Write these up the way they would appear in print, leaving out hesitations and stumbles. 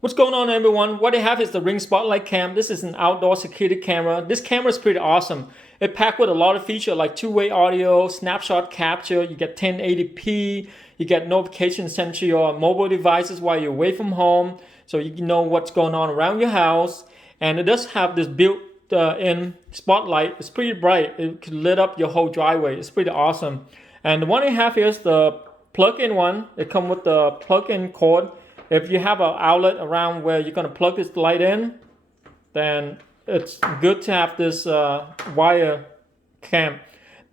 What's going on, everyone? What I have is the Ring Spotlight Cam. This is an outdoor security camera. This camera is pretty awesome. It packed with a lot of features like two-way audio, snapshot capture, you get 1080p, you get notifications sent to your mobile devices while you're away from home, so you can know what's going on around your house. And it does have this built-in spotlight. It's pretty bright. It can lit up your whole driveway. It's pretty awesome. And the one I have here is the plug-in one. It comes with the plug-in cord. If you have an outlet around where you're going to plug this light in, then it's good to have this wire cam.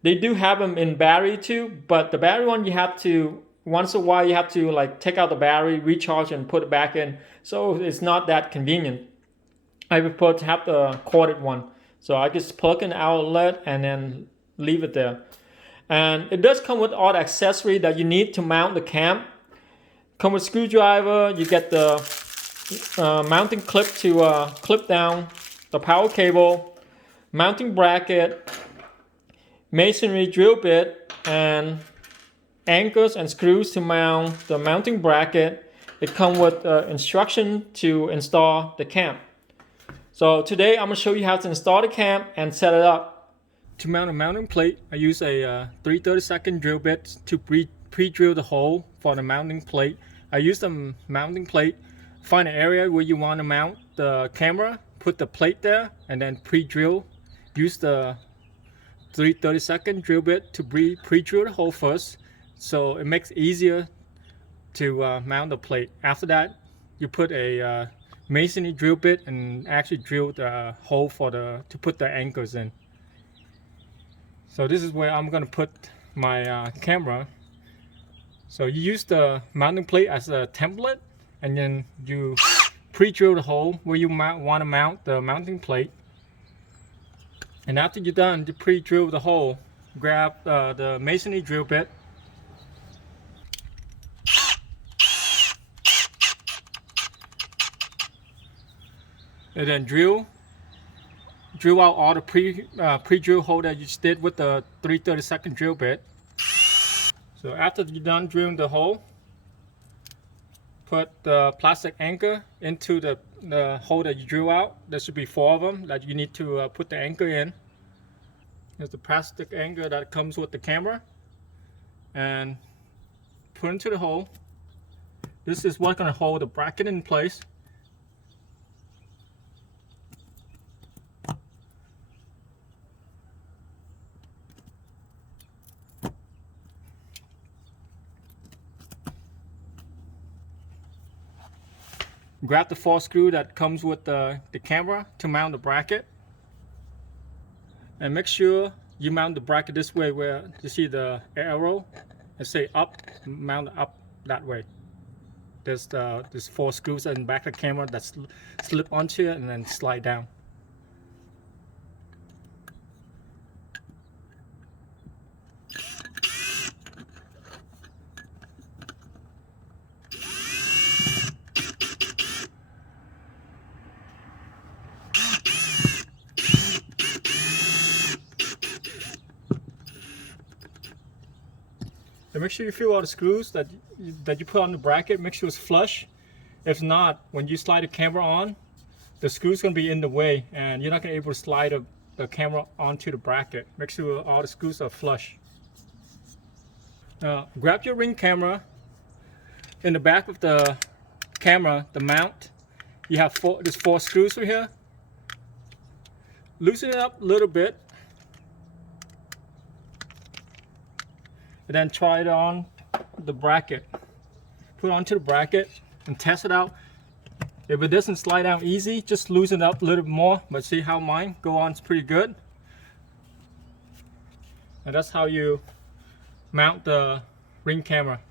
They do have them in battery too, but the battery one you have to, once in a while you have to like take out the battery, recharge and put it back in. So it's not that convenient. I prefer to have the corded one. So I just plug in the outlet and then leave it there. And it does come with all the accessory that you need to mount the cam. Come with screwdriver, you get the mounting clip to clip down the power cable, mounting bracket, masonry drill bit, and anchors and screws to mount the mounting bracket. It comes with instruction to install the cam. So today I'm going to show you how to install the cam and set it up. To mount a mounting plate, I use a 3/32 drill bit to pre-drill the hole for the mounting plate. I use the mounting plate, find an area where you want to mount the camera, put the plate there, and then pre-drill. Use the 3/32 drill bit to pre-drill the hole first, so it makes it easier to mount the plate. After that, you put a masonry drill bit and actually drill the hole to put the anchors in. So this is where I'm going to put my camera. So you use the mounting plate as a template, and then you pre-drill the hole where you want to mount the mounting plate. And after you're done to pre-drill the hole, grab the masonry drill bit, and then drill out all the pre-drill hole that you just did with the 3/32 drill bit. So after you're done drilling the hole, put the plastic anchor into the hole that you drill out. There should be 4 of them that you need to put the anchor in. There's the plastic anchor that comes with the camera, and put into the hole. This is what's going to hold the bracket in place. Grab the 4 screw that comes with the camera to mount the bracket, and make sure you mount the bracket this way where you see the arrow and say up, mount it up that way. There's 4 screws in the back of the camera that slip onto it and then slide down. And make sure you feel all the screws that you put on the bracket. Make sure it's flush. If not, when you slide the camera on, the screw's going to be in the way and you're not going to be able to slide the camera onto the bracket. Make sure all the screws are flush. Grab your Ring camera. In the back of the camera, the mount, you have there's 4 screws right here. Loosen it up a little bit, and then try it on the bracket. Put it onto the bracket and test it out. If it doesn't slide down easy, just loosen it up a little bit more. But see how mine go on, it's pretty good. And that's how you mount the Ring camera.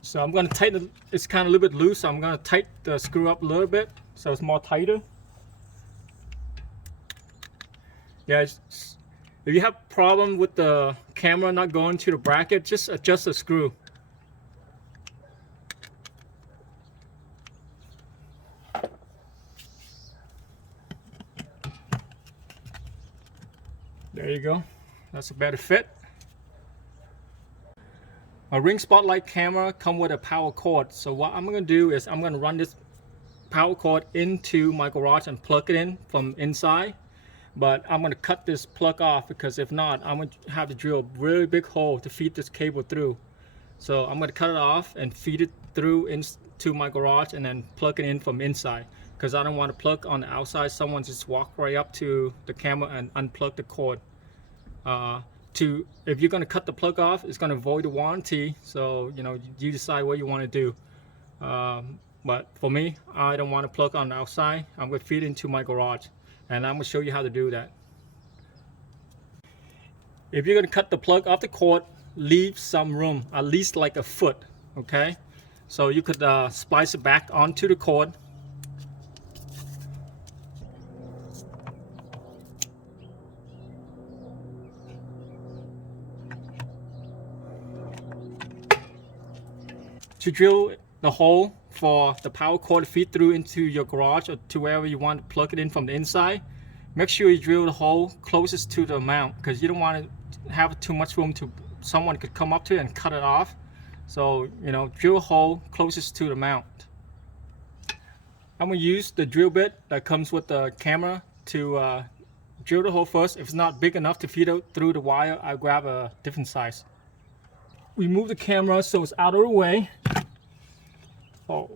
So I'm going to tighten it. It's kind of a little bit loose, so I'm going to tighten the screw up a little bit so it's more tighter. Yeah, if you have a problem with the camera not going to the bracket, just adjust the screw. There you go. That's a better fit. A ring spotlight camera come with a power cord. So what I'm going to do is I'm going to run this power cord into my garage and plug it in from inside. But I'm going to cut this plug off, because if not, I'm going to have to drill a really big hole to feed this cable through. So I'm going to cut it off and feed it through into my garage and then plug it in from inside, because I don't want to plug on the outside. Someone just walk right up to the camera and unplug the cord. If you're going to cut the plug off, it's going to void the warranty. So you decide what you want to do. But for me, I don't want to plug on the outside. I'm going to feed it into my garage, and I'm going to show you how to do that. If you're going to cut the plug off the cord, leave some room, at least like a foot. Okay, so you could splice it back onto the cord. To drill the hole for the power cord to feed through into your garage or to wherever you want to plug it in from the inside, make sure you drill the hole closest to the mount, because you don't want to have too much room to someone could come up to it and cut it off. So drill a hole closest to the mount. I'm going to use the drill bit that comes with the camera to drill the hole first. If it's not big enough to feed out through the wire, I'll grab a different size. We move the camera so it's out of the way. Oh.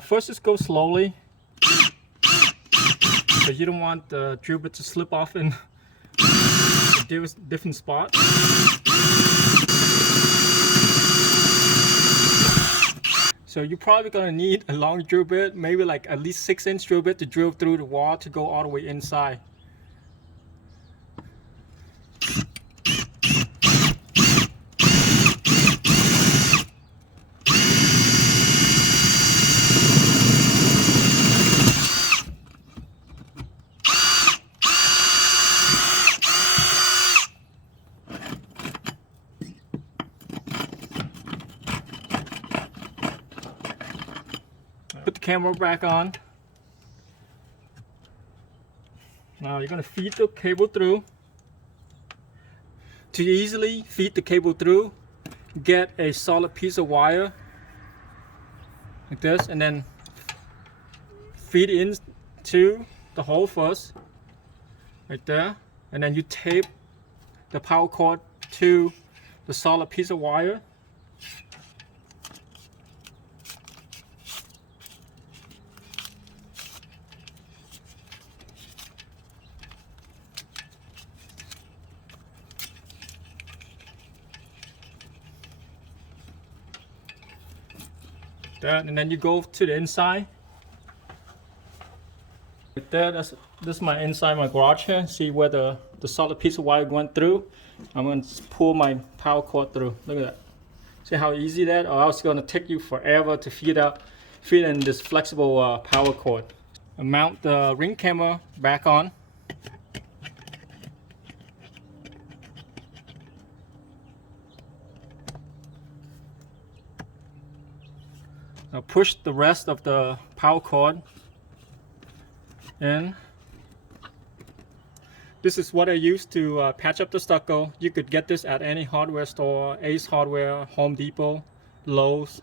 First, just go slowly, because you don't want the drill bit to slip off in a different spot. So you're probably going to need a long drill bit, maybe like at least 6-inch drill bit to drill through the wall to go all the way inside. Put the camera back on. Now you're going to feed the cable through. To easily feed the cable through, get a solid piece of wire like this, and then feed it into the hole first, right there, and then you tape the power cord to the solid piece of wire. That, and then you go to the inside. Right there, this is my inside my garage here. See where the solid piece of wire went through? I'm going to pull my power cord through. Look at that. See how easy that? Or else it's going to take you forever to feed in this flexible power cord. And mount the ring camera back on. Now push the rest of the power cord in. This is what I use to patch up the stucco. You could get this at any hardware store, Ace Hardware, Home Depot, Lowe's.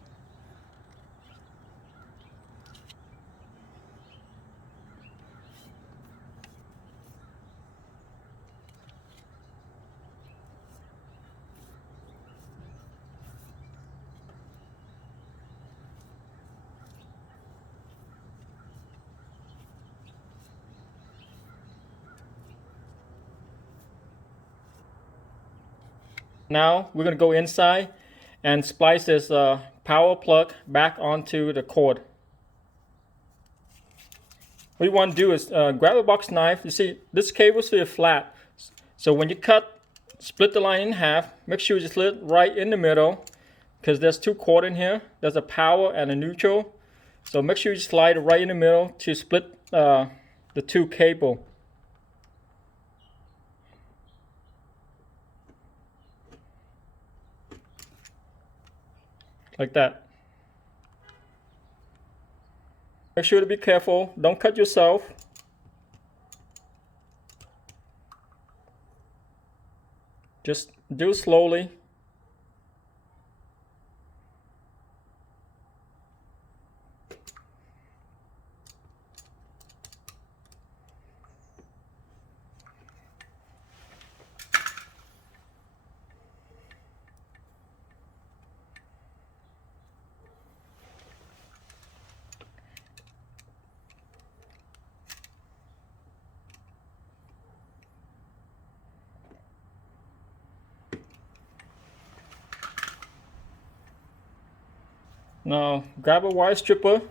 Now we're going to go inside and splice this power plug back onto the cord. What you want to do is grab a box knife. You see this cable is really flat, so when you cut, split the line in half. Make sure you split right in the middle, because there's two cords in here. There's a power and a neutral, so make sure you slide it right in the middle to split the two cable. Like that. Make sure to be careful, don't cut yourself. Just do it slowly. Now grab a wire stripper,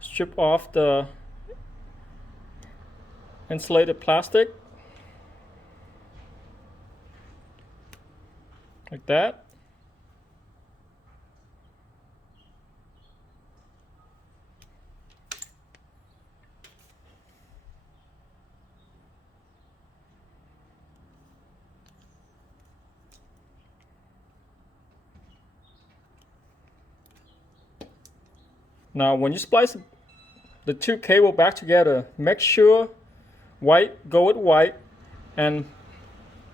strip off the insulated plastic like that. Now when you splice the two cable back together, make sure white go with white and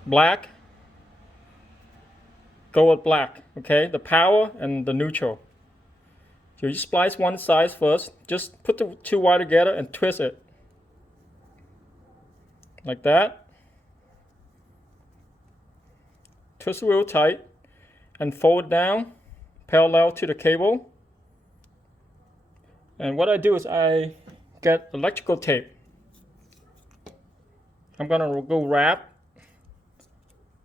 black go with black, okay? The power and the neutral. So you splice one side first, just put the two wire together and twist it. Like that. Twist it real tight and fold it down parallel to the cable. And what I do is I get electrical tape. I'm gonna go wrap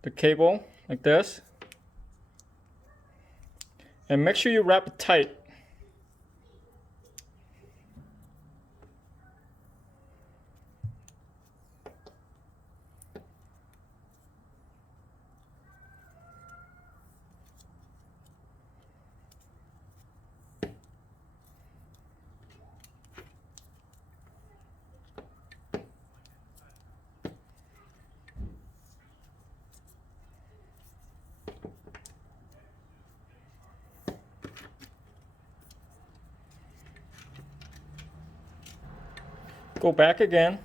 the cable like this. And make sure you wrap it tight. Go back again.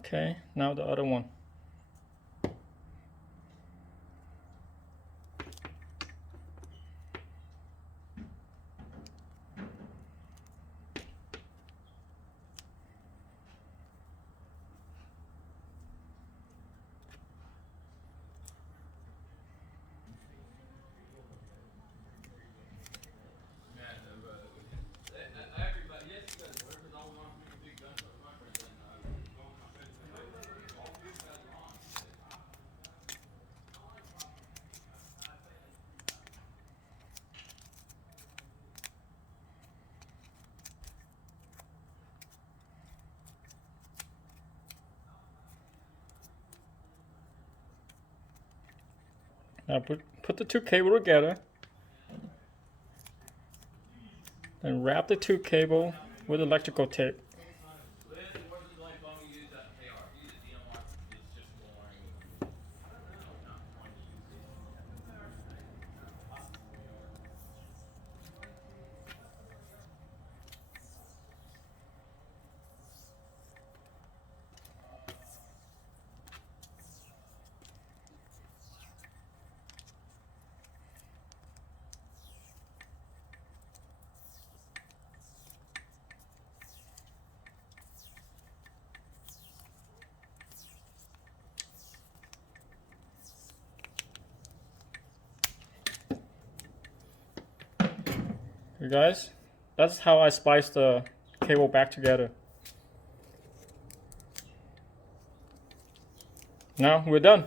Okay, now the other one. Now put the two cable together and wrap the two cable with electrical tape. You guys, that's how I splice the cable back together. Now we're done.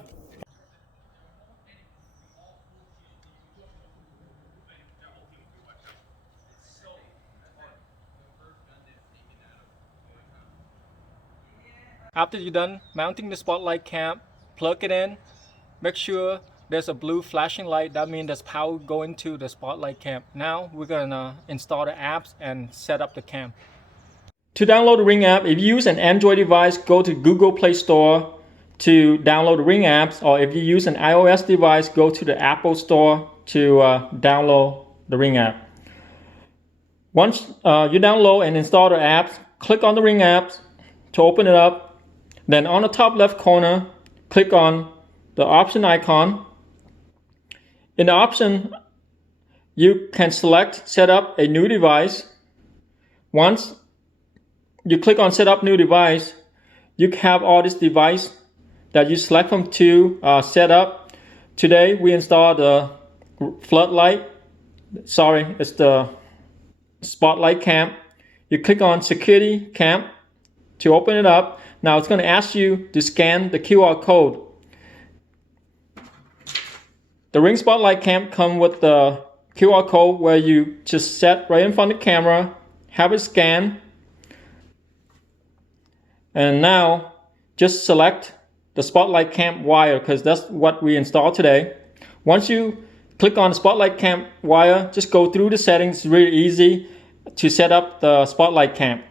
After you're done mounting the spotlight cam, plug it in. Make sure there's a blue flashing light. That means there's power going to the spotlight cam. Now we're gonna install the apps and set up the cam. To download the Ring app, if you use an Android device, go to Google Play Store to download the Ring apps, or if you use an iOS device, go to the Apple Store to download the Ring app. Once you download and install the apps, click on the Ring apps to open it up. Then on the top left corner, click on the option icon. In the option, you can select set up a new device. Once you click on set up new device, you have all this device that you select from to set up. Today we installed the floodlight. Sorry, it's the spotlight cam. You click on security cam to open it up. Now it's going to ask you to scan the QR code. The Ring Spotlight Cam comes with the QR code where you just set right in front of the camera, have it scan, and now just select the Spotlight Cam wire because that's what we installed today. Once you click on the Spotlight Cam wire, just go through the settings. It's really easy to set up the Spotlight Cam.